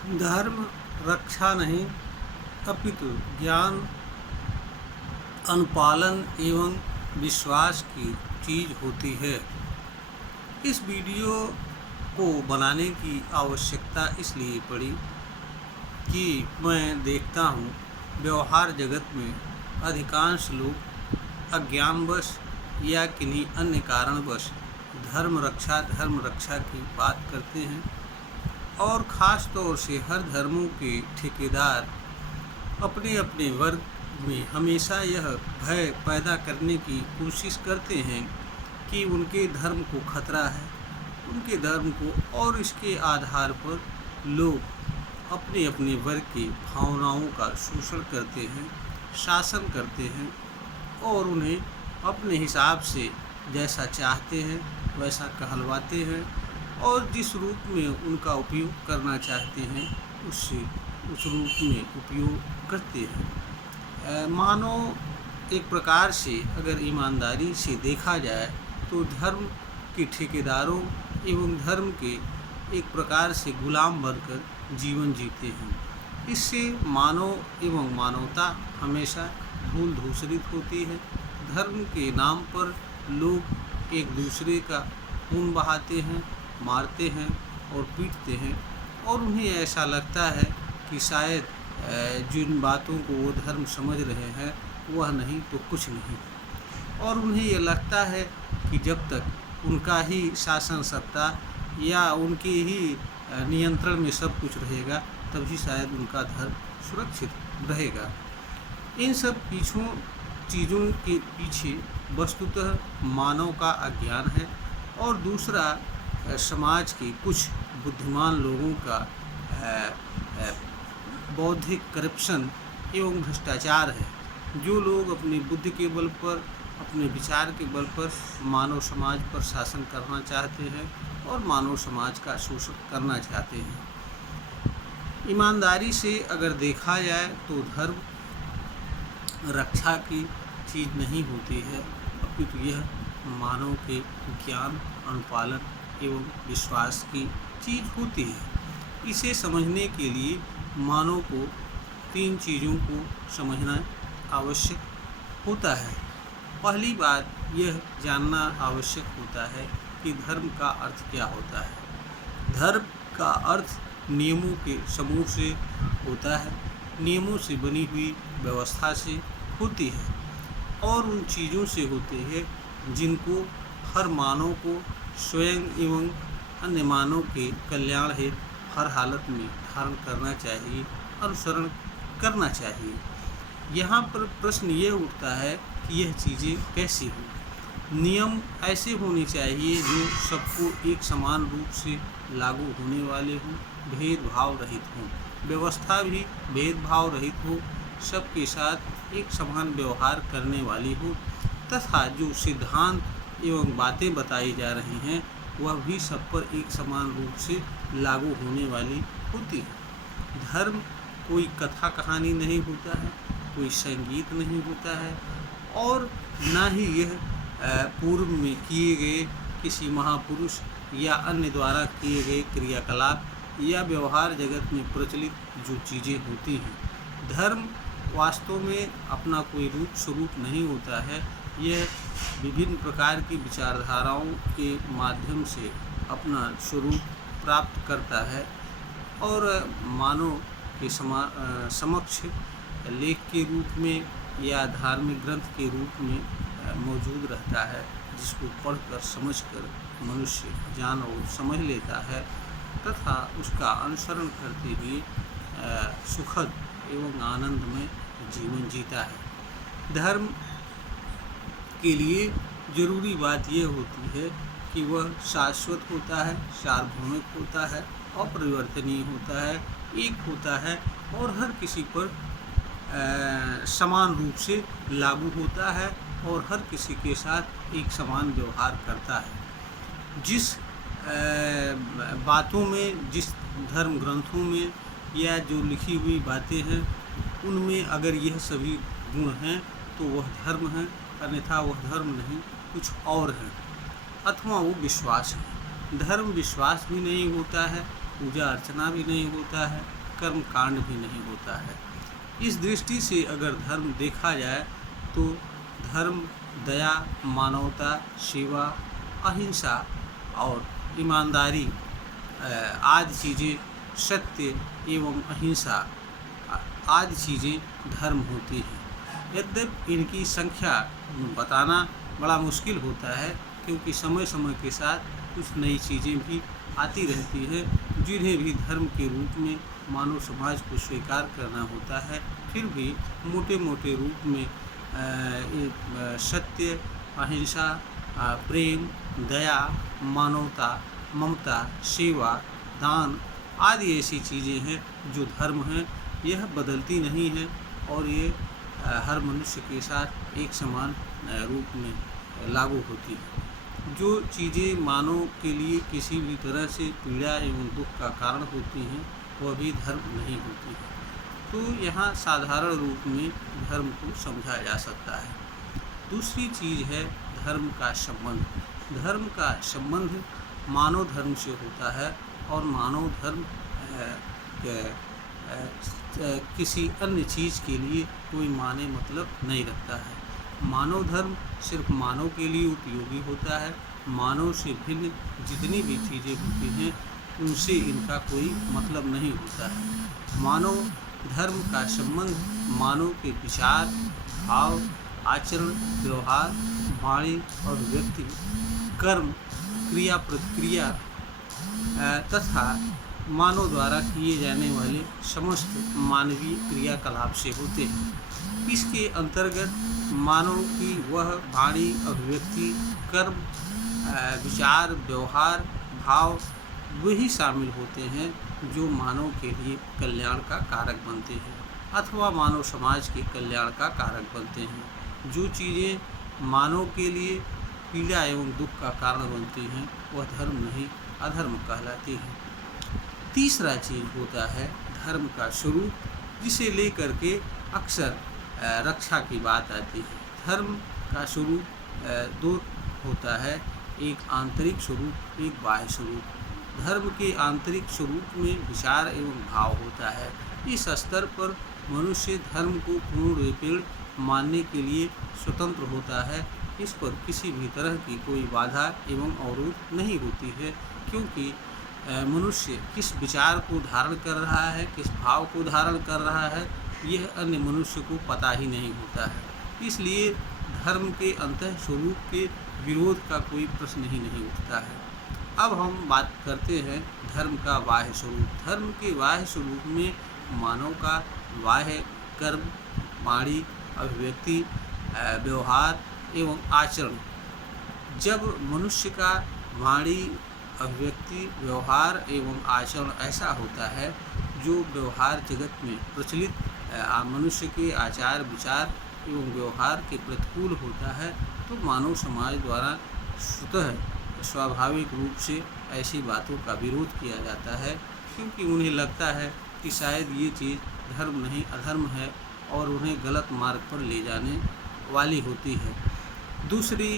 धर्म रक्षा नहीं अपितु ज्ञान, अनुपालन एवं विश्वास की चीज़ होती है। इस वीडियो को बनाने की आवश्यकता इसलिए पड़ी कि मैं देखता हूँ व्यवहार जगत में अधिकांश लोग अज्ञानवश या किन्हीं अन्य कारणवश धर्म रक्षा की बात करते हैं और ख़ास तौर से हर धर्मों के ठेकेदार अपने अपने वर्ग में हमेशा यह भय पैदा करने की कोशिश करते हैं कि उनके धर्म को खतरा है, उनके धर्म को, और इसके आधार पर लोग अपने अपने वर्ग की भावनाओं का शोषण करते हैं, शासन करते हैं और उन्हें अपने हिसाब से जैसा चाहते हैं वैसा कहलवाते हैं और जिस रूप में उनका उपयोग करना चाहते हैं उस रूप में उपयोग करते हैं। मानो एक प्रकार से अगर ईमानदारी से देखा जाए तो धर्म के ठेकेदारों एवं धर्म के एक प्रकार से गुलाम बनकर जीवन जीते हैं। इससे मानव एवं मानवता हमेशा धूल धूसरित होती है। धर्म के नाम पर लोग एक दूसरे का खून बहाते हैं, मारते हैं और पीटते हैं और उन्हें ऐसा लगता है कि शायद जिन बातों को वो धर्म समझ रहे हैं वह नहीं तो कुछ नहीं, और उन्हें यह लगता है कि जब तक उनका ही शासन सत्ता या उनके ही नियंत्रण में सब कुछ रहेगा तभी शायद उनका धर्म सुरक्षित रहेगा। इन सब चीज़ों के पीछे वस्तुतः मानव का अज्ञान है और दूसरा समाज के कुछ बुद्धिमान लोगों का बौद्धिक करप्शन एवं भ्रष्टाचार है। जो लोग अपनी बुद्धि के बल पर, अपने विचार के बल पर मानव समाज पर शासन करना चाहते हैं और मानव समाज का शोषण करना चाहते हैं। ईमानदारी से अगर देखा जाए तो धर्म रक्षा की चीज़ नहीं होती है, अपितु यह मानव के ज्ञान, अनुपालन एवं विश्वास की चीज़ होती है। इसे समझने के लिए मानव को 3 चीज़ों को समझना आवश्यक होता है। पहली बात यह जानना आवश्यक होता है कि धर्म का अर्थ क्या होता है। धर्म का अर्थ नियमों के समूह से होता है, नियमों से बनी हुई व्यवस्था से होती है और उन चीज़ों से होते हैं जिनको हर मानव को स्वयं एवं अन्य मानव के कल्याण हेतु हर हालत में धारण करना चाहिए, अनुसरण करना चाहिए। यहाँ पर प्रश्न ये उठता है कि यह चीज़ें कैसी हों। नियम ऐसे होने चाहिए जो सबको एक समान रूप से लागू होने वाले हों, भेदभाव रहित हों। व्यवस्था भी भेदभाव रहित हो, सबके साथ एक समान व्यवहार करने वाली हो तथा जो सिद्धांत एवं बातें बताई जा रही हैं वह भी सब पर एक समान रूप से लागू होने वाली होती है। धर्म कोई कथा कहानी नहीं होता है, कोई संगीत नहीं होता है और ना ही यह पूर्व में किए गए किसी महापुरुष या अन्य द्वारा किए गए क्रियाकलाप या व्यवहार जगत में प्रचलित जो चीज़ें होती हैं। धर्म वास्तव में अपना कोई रूप स्वरूप नहीं होता है, यह विभिन्न प्रकार की विचारधाराओं के माध्यम से अपना स्वरूप प्राप्त करता है और मानव के समक्ष लेख के रूप में या धार्मिक ग्रंथ के रूप में मौजूद रहता है, जिसको पढ़कर समझकर मनुष्य जान और समझ लेता है तथा उसका अनुसरण करते हुए सुखद एवं आनंदमय जीवन जीता है। धर्म के लिए जरूरी बात यह होती है कि वह शाश्वत होता है, सार्वभौमिक होता है, अपरिवर्तनीय होता है, एक होता है और हर किसी पर समान रूप से लागू होता है और हर किसी के साथ एक समान व्यवहार करता है। जिस बातों में, जिस धर्म ग्रंथों में या जो लिखी हुई बातें हैं उनमें अगर यह सभी गुण हैं तो वह धर्म है, अन्यथा वह धर्म नहीं कुछ और है, अथवा वो विश्वास है। धर्म विश्वास भी नहीं होता है पूजा अर्चना भी नहीं होता है, कर्म कांड भी नहीं होता है। इस दृष्टि से अगर धर्म देखा जाए तो धर्म दया, मानवता, सेवा, अहिंसा और ईमानदारी आदि चीज़ें, सत्य एवं अहिंसा आदि चीज़ें धर्म होती हैं। यद्यपि इनकी संख्या बताना बड़ा मुश्किल होता है, क्योंकि समय समय के साथ कुछ नई चीज़ें भी आती रहती है, जिन्हें भी धर्म के रूप में मानव समाज को स्वीकार करना होता है। फिर भी मोटे मोटे रूप में सत्य, अहिंसा, प्रेम, दया, मानवता, ममता, सेवा, दान आदि ऐसी चीज़ें हैं जो धर्म हैं। यह बदलती नहीं है और ये हर मनुष्य के साथ एक समान रूप में लागू होती है। जो चीज़ें मानव के लिए किसी भी तरह से पीड़ा एवं दुख का कारण होती हैं, वह भी धर्म नहीं होती है। तो यहाँ साधारण रूप में धर्म को समझा जा सकता है। दूसरी चीज़ है धर्म का संबंध। धर्म का संबंध मानव धर्म से होता है और मानव धर्म किसी अन्य चीज़ के लिए कोई माने मतलब नहीं रखता है। मानव धर्म सिर्फ मानव के लिए उपयोगी होता है। मानव से भिन्न जितनी भी चीज़ें होती हैं उनसे इनका कोई मतलब नहीं होता है। मानव धर्म का संबंध मानव के विचार, भाव, आचरण, व्यवहार, वाणी और व्यक्ति, कर्म, क्रिया प्रतिक्रिया तथा मानव द्वारा किए जाने वाले समस्त मानवीय क्रियाकलाप से होते हैं। इसके अंतर्गत मानव की वह वाणी, अभिव्यक्ति, कर्म, विचार, व्यवहार, भाव वही शामिल होते हैं जो मानव के लिए कल्याण का कारक बनते हैं अथवा मानव समाज के कल्याण का कारक बनते हैं। जो चीज़ें मानव के लिए पीड़ा एवं दुख का कारण बनती हैं वह धर्म नहीं, अधर्म कहलाती है। तीसरा चीज़ होता है धर्म का स्वरूप, जिसे लेकर के अक्सर रक्षा की बात आती है। धर्म का स्वरूप दो होता है, एक आंतरिक स्वरूप, एक बाह्य स्वरूप। धर्म के आंतरिक स्वरूप में विचार एवं भाव होता है। इस स्तर पर मनुष्य धर्म को पूर्ण रूपेण मानने के लिए स्वतंत्र होता है। इस पर किसी भी तरह की कोई बाधा एवं अवरोध नहीं होती है, क्योंकि मनुष्य किस विचार को धारण कर रहा है, किस भाव को धारण कर रहा है, यह अन्य मनुष्य को पता ही नहीं होता है। इसलिए धर्म के अंतः स्वरूप के विरोध का कोई प्रश्न ही नहीं उठता है। अब हम बात करते हैं धर्म का बाह्य स्वरूप। धर्म के बाह्य स्वरूप में मानव का बाह्य कर्म, वाणी, अभिव्यक्ति, व्यवहार एवं आचरण। जब मनुष्य का वाणी, अभिव्यक्ति, व्यवहार एवं आचरण ऐसा होता है जो व्यवहार जगत में प्रचलित मनुष्य के आचार, विचार एवं व्यवहार के प्रतिकूल होता है, तो मानव समाज द्वारा स्वतः स्वाभाविक रूप से ऐसी बातों का विरोध किया जाता है, क्योंकि उन्हें लगता है कि शायद ये चीज़ धर्म नहीं अधर्म है और उन्हें गलत मार्ग पर ले जाने वाली होती है। दूसरी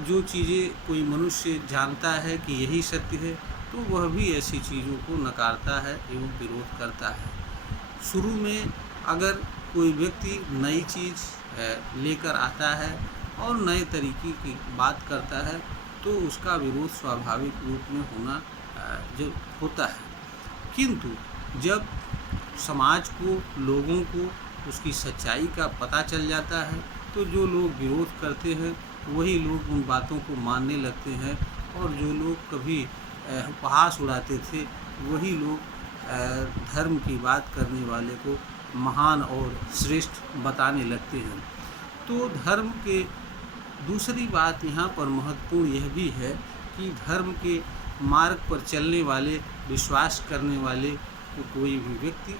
जो चीज़ें कोई मनुष्य जानता है कि यही सत्य है, तो वह भी ऐसी चीज़ों को नकारता है एवं विरोध करता है। शुरू में अगर कोई व्यक्ति नई चीज़ लेकर आता है और नए तरीके की बात करता है, तो उसका विरोध स्वाभाविक रूप में होना जो होता है। किंतु जब समाज को, लोगों को उसकी सच्चाई का पता चल जाता है, तो जो लोग विरोध करते हैं वही लोग उन बातों को मानने लगते हैं, और जो लोग कभी उपहास उड़ाते थे वही लोग धर्म की बात करने वाले को महान और श्रेष्ठ बताने लगते हैं। तो धर्म के दूसरी बात यहाँ पर महत्वपूर्ण यह भी है कि धर्म के मार्ग पर चलने वाले, विश्वास करने वाले को कोई भी व्यक्ति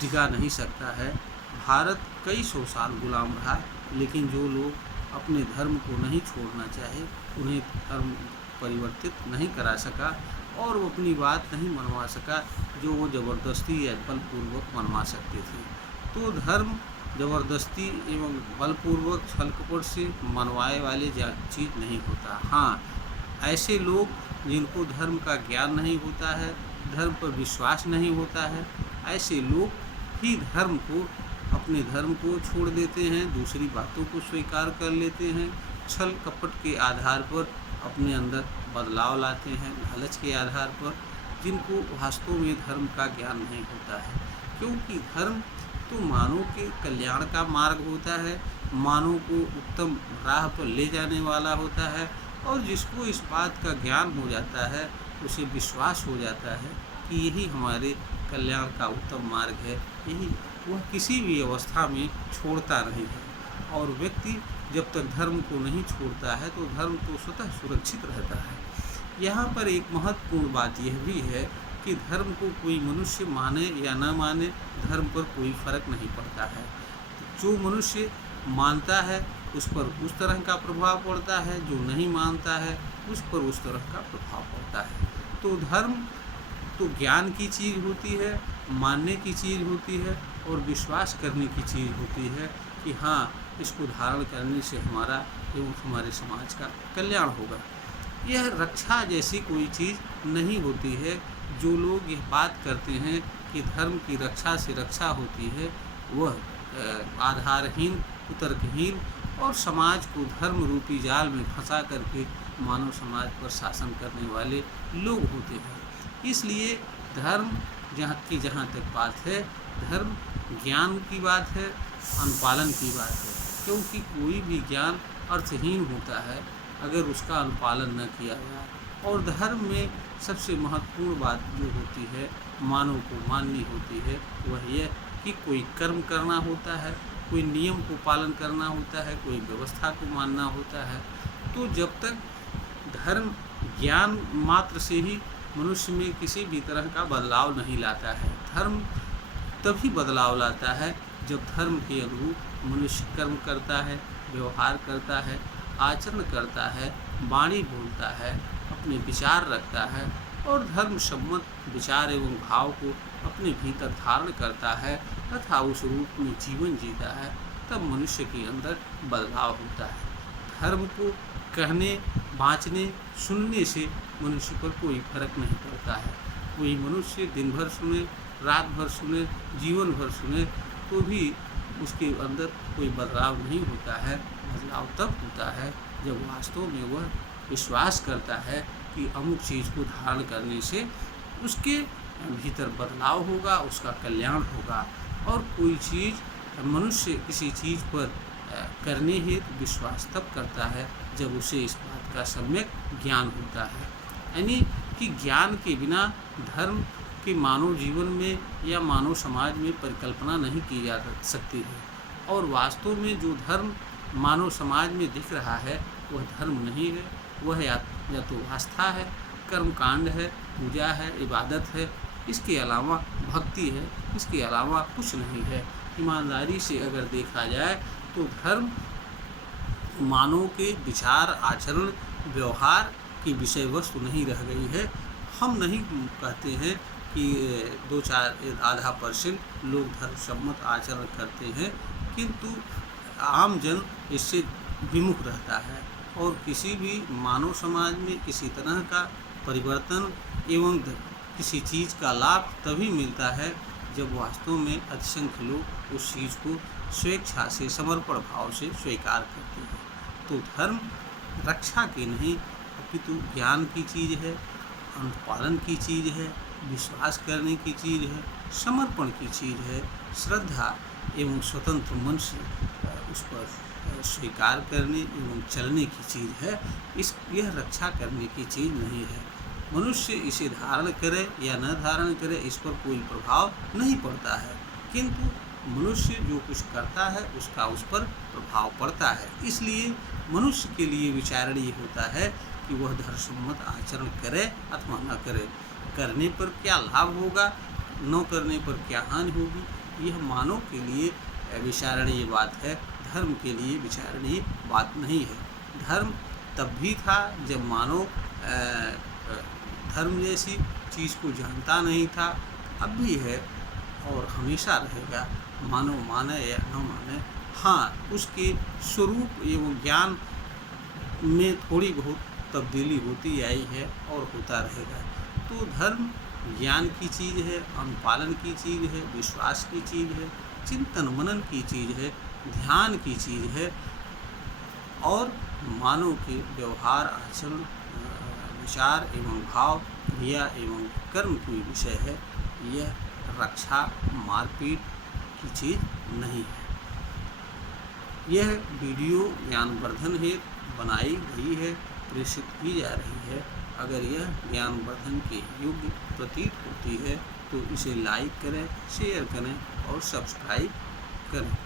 डिगा नहीं सकता है। भारत कई सौ साल गुलाम रहा, लेकिन जो लोग अपने धर्म को नहीं छोड़ना चाहे उन्हें धर्म परिवर्तित नहीं करा सका और वो अपनी बात नहीं मनवा सका जो वो ज़बरदस्ती या बलपूर्वक मनवा सकते थे। तो धर्म ज़बरदस्ती एवं बलपूर्वक छल कपट से मनवाए वाले चीज़ नहीं होता। हाँ, ऐसे लोग जिनको धर्म का ज्ञान नहीं होता है, धर्म पर विश्वास नहीं होता है, ऐसे लोग ही अपने धर्म को छोड़ देते हैं, दूसरी बातों को स्वीकार कर लेते हैं, छल कपट के आधार पर अपने अंदर बदलाव लाते हैं, लालच के आधार पर, जिनको वास्तव में धर्म का ज्ञान नहीं होता है। क्योंकि धर्म तो मानव के कल्याण का मार्ग होता है, मानव को उत्तम राह पर ले जाने वाला होता है, और जिसको इस बात का ज्ञान हो जाता है, उसे विश्वास हो जाता है कि यही हमारे कल्याण का उत्तम मार्ग है, यही वह किसी भी अवस्था में छोड़ता नहीं है। और व्यक्ति जब तक धर्म को नहीं छोड़ता है तो धर्म तो स्वतः सुरक्षित रहता है। यहाँ पर एक महत्वपूर्ण बात यह भी है कि धर्म को कोई मनुष्य माने या न माने, धर्म पर कोई फर्क नहीं पड़ता है। जो मनुष्य मानता है उस पर उस तरह का प्रभाव पड़ता है, जो नहीं मानता है उस पर उस तरह का प्रभाव पड़ता है। तो धर्म तो ज्ञान की चीज़ होती है, मानने की चीज़ होती है, और विश्वास करने की चीज़ होती है कि हाँ, इसको धारण करने से हमारा एवं हमारे समाज का कल्याण होगा। यह रक्षा जैसी कोई चीज़ नहीं होती है। जो लोग यह बात करते हैं कि धर्म की रक्षा से रक्षा होती है, वह आधारहीन, कुतर्कहीन और समाज को धर्म रूपी जाल में फंसा करके मानव समाज पर शासन करने वाले लोग होते हैं। इसलिए धर्म जहाँ तक बात है, धर्म ज्ञान की बात है, अनुपालन की बात है। क्योंकि कोई भी ज्ञान अर्थहीन होता है अगर उसका अनुपालन न किया जाए। और धर्म में सबसे महत्वपूर्ण बात जो होती है, मानव को माननी होती है, वह यह कि कोई कर्म करना होता है, कोई नियम को पालन करना होता है, कोई व्यवस्था को मानना होता है। तो जब तक धर्म ज्ञान मात्र से ही मनुष्य में किसी भी तरह का बदलाव नहीं लाता है। धर्म तभी बदलाव लाता है जब धर्म के अनुरूप मनुष्य कर्म करता है, व्यवहार करता है, आचरण करता है, वाणी बोलता है, अपने विचार रखता है और धर्म सम्मत विचार एवं भाव को अपने भीतर धारण करता है तथा उस रूप में जीवन जीता है, तब मनुष्य के अंदर बदलाव होता है। धर्म को कहने, बाँचने, सुनने से मनुष्य पर कोई फर्क नहीं पड़ता है। कोई मनुष्य दिन भर सुने, रात भर सुने, जीवन भर सुने, तो भी उसके अंदर कोई बदलाव नहीं होता है। बदलाव तब होता है जब वास्तव में वह विश्वास करता है कि अमुक चीज़ को धारण करने से उसके भीतर बदलाव होगा, उसका कल्याण होगा। और कोई चीज़ मनुष्य किसी चीज़ पर करने हेतु विश्वास तब करता है जब उसे इस बात का सम्यक ज्ञान होता है। यानी कि ज्ञान के बिना धर्म की मानव जीवन में या मानव समाज में परिकल्पना नहीं की जा सकती है। और वास्तव में जो धर्म मानव समाज में दिख रहा है वह धर्म नहीं है, वह या तो आस्था है, कर्मकांड है, पूजा है, इबादत है, इसके अलावा भक्ति है, इसके अलावा कुछ नहीं है। ईमानदारी से अगर देखा जाए तो धर्म मानव के विचार, आचरण, व्यवहार की विषय वस्तु नहीं रह गई है। हम नहीं कहते हैं कि 2-4-0.5% लोग धर्म सम्मत आचरण करते हैं, किंतु आम जन इससे विमुख रहता है। और किसी भी मानव समाज में किसी तरह का परिवर्तन एवं किसी चीज़ का लाभ तभी मिलता है जब वास्तव में अधिसंख्य लोग उस चीज़ को स्वेच्छा से, समर्पण भाव से स्वीकार करते हैं। तो धर्म रक्षा की नहीं अपितु ज्ञान की चीज़ है, अनुपालन की चीज़ है, विश्वास करने की चीज़ है, समर्पण की चीज़ है, श्रद्धा एवं स्वतंत्र मन से उस पर स्वीकार करने एवं चलने की चीज़ है। यह रक्षा करने की चीज़ नहीं है। मनुष्य इसे धारण करे या न धारण करे इस पर कोई प्रभाव नहीं पड़ता है, किंतु मनुष्य जो कुछ करता है उसका उस पर प्रभाव पड़ता है। इसलिए मनुष्य के लिए विचारणीय होता है कि वह धर्मसम्मत आचरण करे अथवा न करे, करने पर क्या लाभ होगा, न करने पर क्या हानि होगी, यह मानव के लिए विचारणीय बात है, धर्म के लिए विचारणीय बात नहीं है। धर्म तब भी था जब मानव धर्म जैसी चीज़ को जानता नहीं था, अब भी है और हमेशा रहेगा। मानव माने या न माने, हाँ, उसके स्वरूप एवं ज्ञान में थोड़ी बहुत तब्दीली होती आई है और होता रहेगा। तो धर्म ज्ञान की चीज़ है, अनुपालन की चीज़ है, विश्वास की चीज़ है, चिंतन मनन की चीज़ है, ध्यान की चीज़ है और मानव के व्यवहार आचरण विचार एवं भाव क्रिया एवं कर्म की विषय है। यह रक्षा मारपीट की चीज़ नहीं है। यह वीडियो ज्ञानवर्धन हेतु बनाई गई है, प्रेषित की जा रही है। अगर यह ज्ञानवर्धन के योग्य प्रतीत होती है तो इसे लाइक करें, शेयर करें और सब्सक्राइब करें।